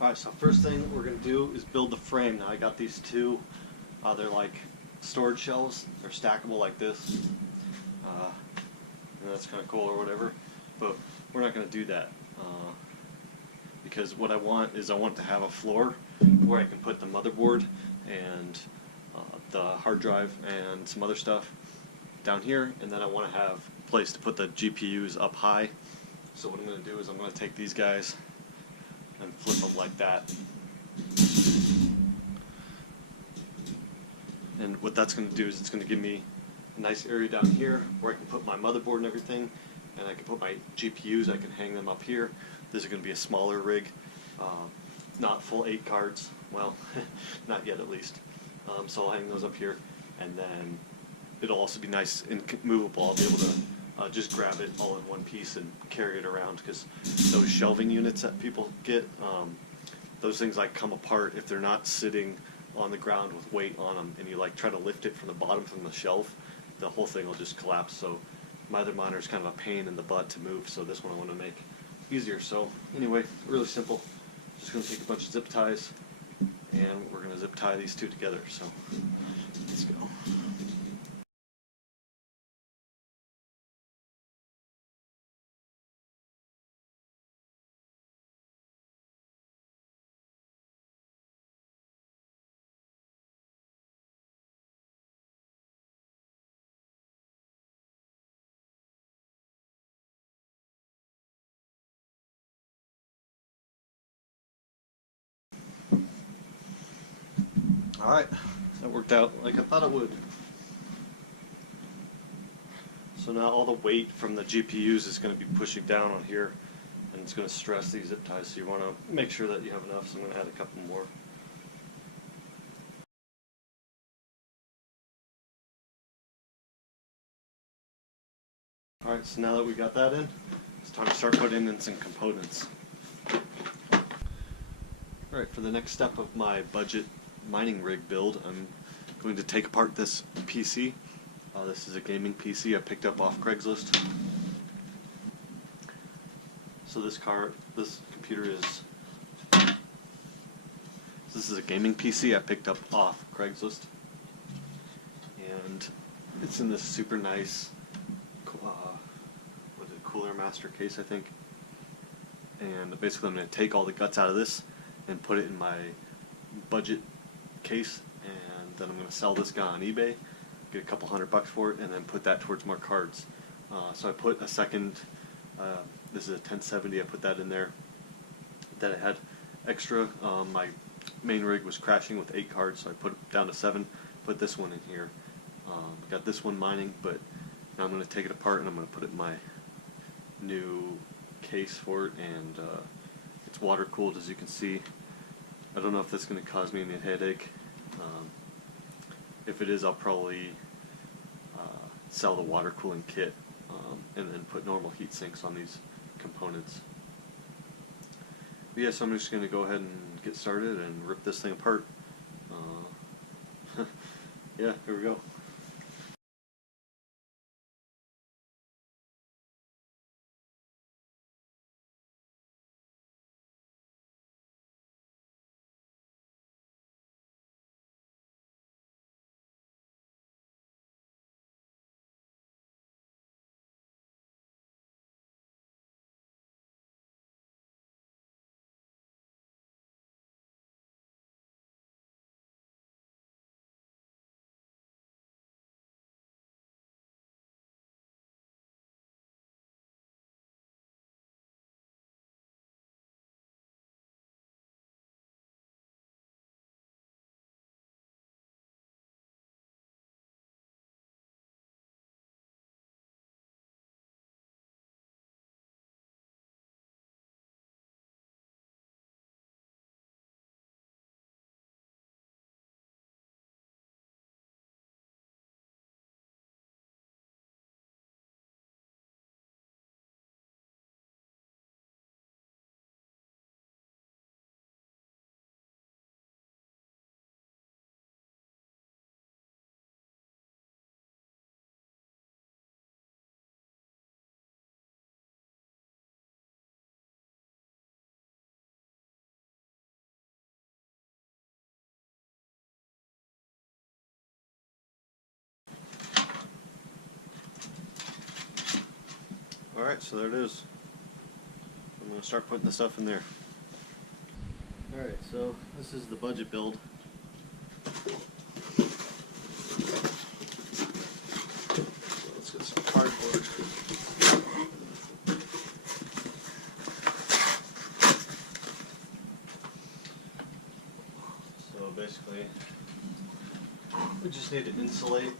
Alright, so first thing we're going to do is build the frame. Now I got these two, they're like storage shelves. They're stackable like this. And that's kind of cool or whatever. But we're not going to do that. Because what I want is I want to have a floor where I can put the motherboard and the hard drive and some other stuff down here. And then I want to have a place to put the GPUs up high. So what I'm going to do is I'm going to take these guys and flip them like that. And what that's going to do is it's going to give me a nice area down here where I can put my motherboard and everything, and I can put my GPUs, I can hang them up here. This is going to be a smaller rig, not full 8 cards, well, not yet at least. So I'll hang those up here, and then it'll also be nice and movable. I'll be able to just grab it all in one piece and carry it around, because those shelving units that people get, those things like come apart if they're not sitting on the ground with weight on them, and you like try to lift it from the bottom from the shelf, the whole thing will just collapse. So my other monitor is kind of a pain in the butt to move, so this one I want to make easier. So anyway, really simple. Just going to take a bunch of zip ties, and we're going to zip tie these two together. So let's go. Alright, that worked out like I thought it would. So now all the weight from the GPUs is going to be pushing down on here, and it's going to stress these zip ties, so you want to make sure that you have enough. So I'm going to add a couple more. Alright, so now that we got that in, it's time to start putting in some components. Alright, for the next step of my budget mining rig build, I'm going to take apart this PC. This is a gaming PC I picked up off Craigslist. So this computer is, this is a gaming PC I picked up off Craigslist, and it's in this super nice Cooler Master case, I think. And basically I'm going to take all the guts out of this and put it in my budget case, and then I'm going to sell this guy on eBay, get a couple $100 for it, and then put that towards more cards. So I put a second, this is a 1070, I put that in there. Then I had extra, my main rig was crashing with 8 cards, so I put it down to 7, put this one in here. Got this one mining, but now I'm going to take it apart and I'm going to put it in my new case for it, and it's water cooled, as you can see. I don't know if that's going to cause me any headache. If it is, I'll probably sell the water cooling kit, and then put normal heat sinks on these components. But yeah, so I'm just going to go ahead and get started and rip this thing apart. Yeah, here we go. Alright, so there it is. I'm going to start putting the stuff in there. Alright, so this is the budget build. So let's get some cardboard. So basically, we just need to insulate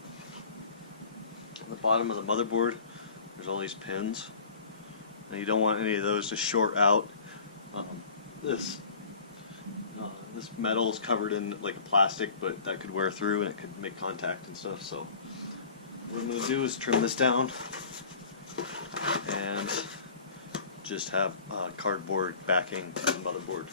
the bottom of the motherboard. There's all these pins, and you don't want any of those to short out. This metal is covered in like a plastic, but that could wear through and it could make contact and stuff. So what I'm going to do is trim this down and just have cardboard backing to the motherboard.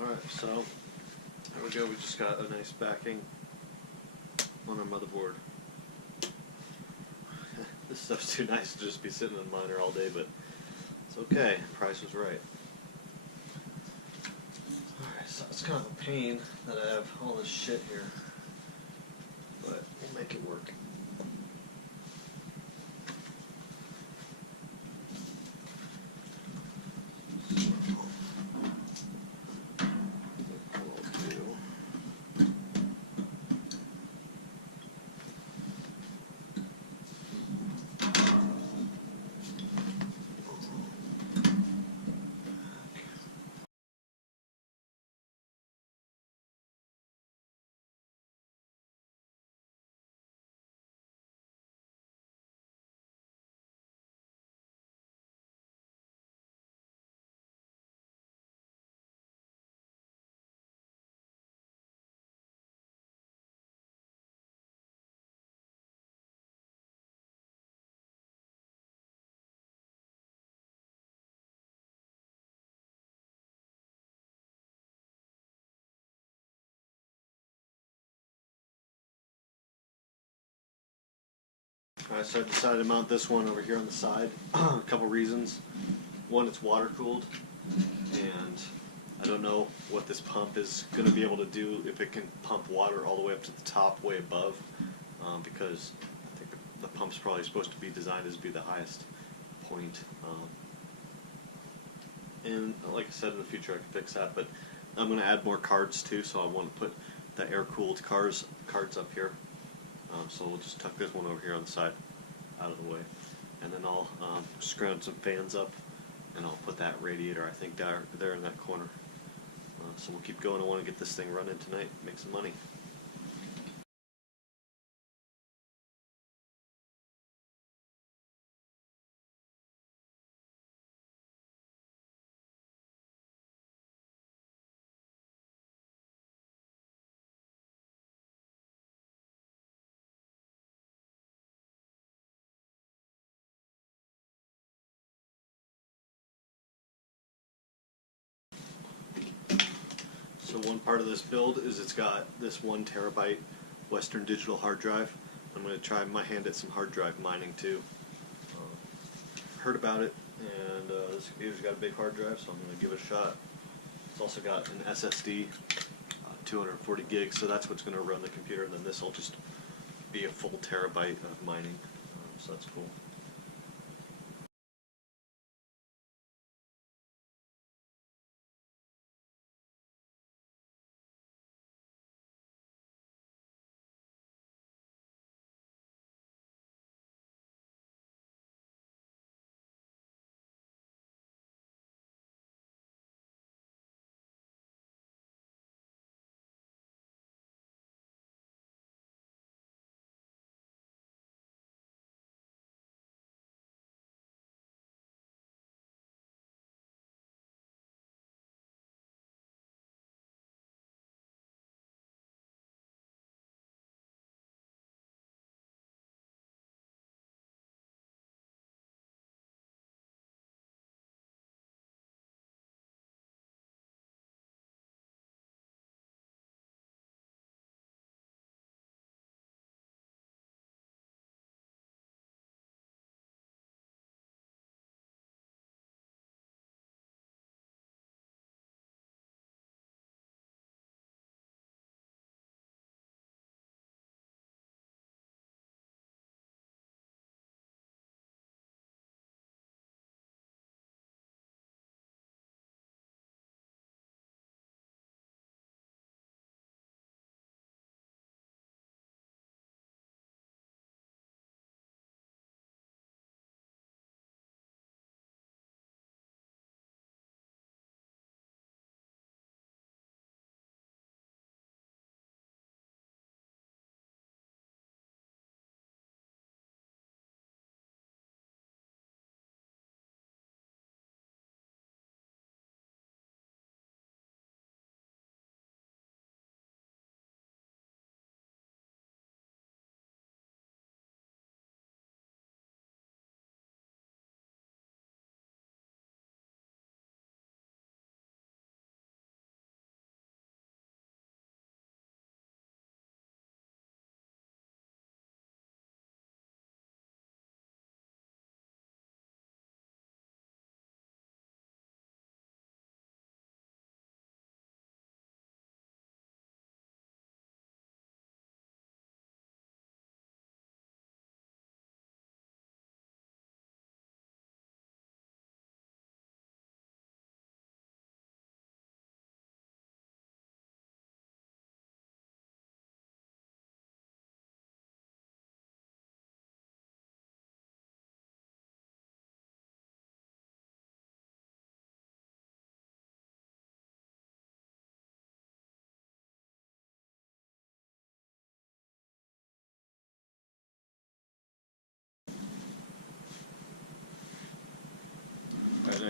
Alright, so there we go, we just got a nice backing on our motherboard. This stuff's too nice to just be sitting in the monitor all day, but it's okay, price was right. Alright, so it's kind of a pain that I have all this shit here, but we'll make it work. Alright, so I decided to mount this one over here on the side. A couple reasons. One, it's water cooled, and I don't know what this pump is going to be able to do, if it can pump water all the way up to the top, way above, because I think the pump's probably supposed to be designed as be the highest point. And like I said, in the future I can fix that, but I'm going to add more cards too, so I want to put the air-cooled cards up here. So we'll just tuck this one over here on the side, out of the way, and then I'll scrounge some fans up, and I'll put that radiator, I think, there in that corner. So we'll keep going. I want to get this thing running tonight, make some money. So one part of this build is it's got this 1 terabyte Western Digital hard drive. I'm going to try my hand at some hard drive mining too. Heard about it, and this computer's got a big hard drive, so I'm going to give it a shot. It's also got an SSD, 240 gigs, so that's what's going to run the computer, and then this will just be a full terabyte of mining, so that's cool.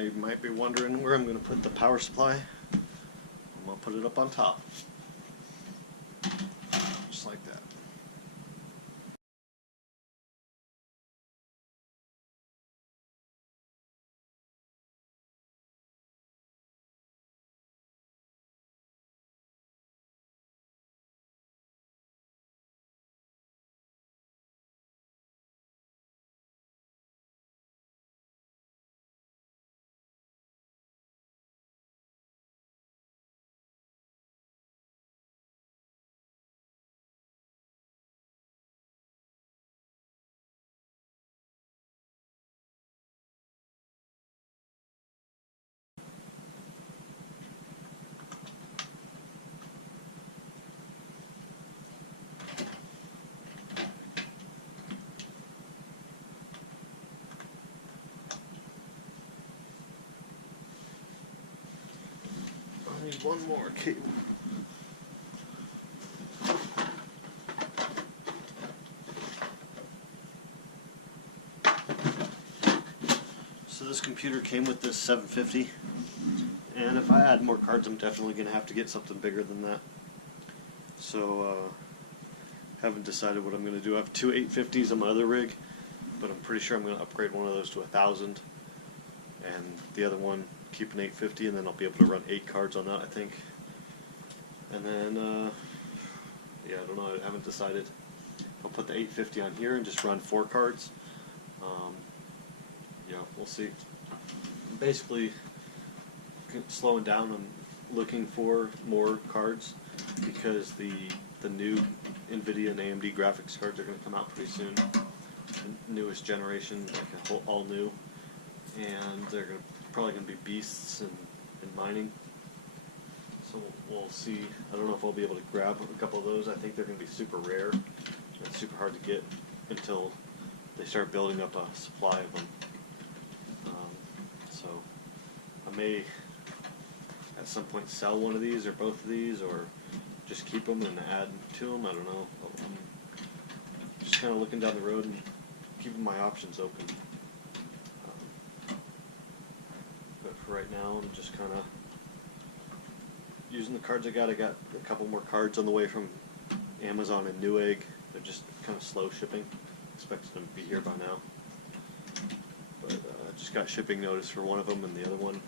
you might be wondering where I'm going to put the power supply. I'm going to put it up on top. Just like that. I need one more cable. So this computer came with this 750, and if I add more cards, I'm definitely going to have to get something bigger than that. So haven't decided what I'm going to do. I have two 850s on my other rig, but I'm pretty sure I'm going to upgrade one of those to 1,000, and the other one keep an 850, and then I'll be able to run 8 cards on that, I think. And then yeah, I don't know, I haven't decided. I'll put the 850 on here and just run 4 cards. Yeah, we'll see. I'm basically slowing down on looking for more cards because the new NVIDIA and AMD graphics cards are going to come out pretty soon. The newest generation, like all new, and they're probably going to be beasts in mining. So we'll see. I don't know if I'll be able to grab a couple of those. I think they're going to be super rare and super hard to get until they start building up a supply of them. So I may at some point sell one of these or both of these, or just keep them and add to them. I don't know. I'm just kind of looking down the road and keeping my options open. But for right now, I'm just kind of using the cards I got. I got a couple more cards on the way from Amazon and Newegg. They're just kind of slow shipping. Expected them to be here by now. But I just got shipping notice for one of them, and the other one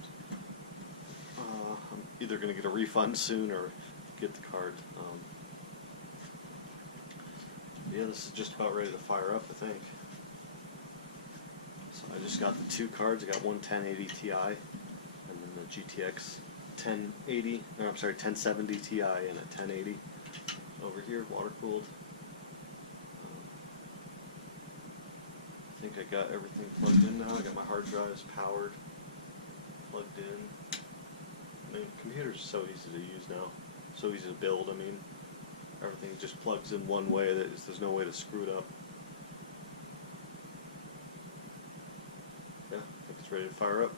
I'm either going to get a refund soon or get the card. Yeah, this is just about ready to fire up, I think. So I just got the 2 cards. I got one 1080 Ti and then the GTX 1070 Ti and a 1080 over here, water cooled. I think I got everything plugged in now. I got my hard drives powered, plugged in. I mean, computers are so easy to use now, so easy to build. I mean, everything just plugs in one way. There's no way to screw it up. Yeah, I think it's ready to fire up.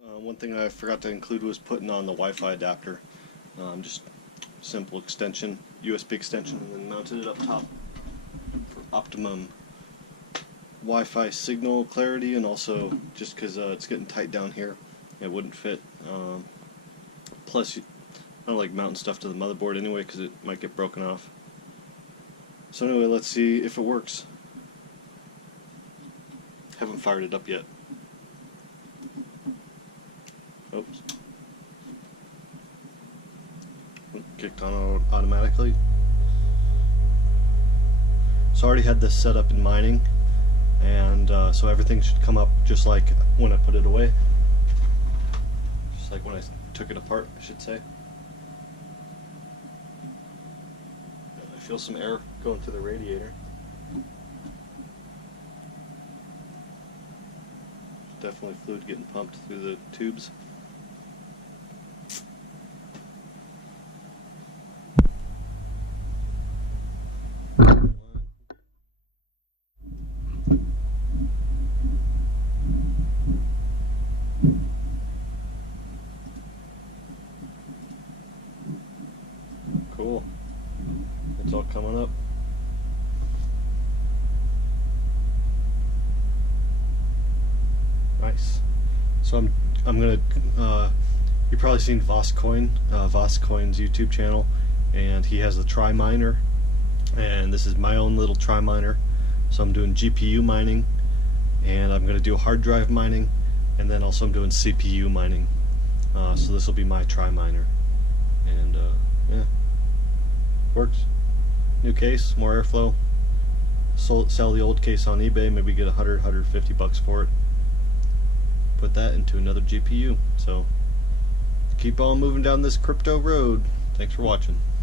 One thing I forgot to include was putting on the Wi-Fi adapter. Just simple extension, USB extension, and then mounted it up top for optimum Wi-Fi signal clarity, and also just because it's getting tight down here, it wouldn't fit. Plus, I don't like mounting stuff to the motherboard anyway because it might get broken off. So anyway, let's see if it works. Haven't fired it up yet. Oops. Kicked on automatically. So I already had this set up in mining, and so everything should come up just like when I put it away. Just like when I took it apart, I should say. I feel some air going through the radiator. Definitely fluid getting pumped through the tubes. Cool. It's all coming up. Nice. So I'm gonna you've probably seen Voscoin's YouTube channel, and he has the Tri Miner, and this is my own little Tri Miner. So I'm doing GPU mining, and I'm gonna do hard drive mining, and then also I'm doing CPU mining. So this will be my Tri Miner, and yeah, works. New case, more airflow. Sell the old case on eBay, maybe get 150 bucks for it. Put that into another GPU. So keep on moving down this crypto road. Thanks for watching.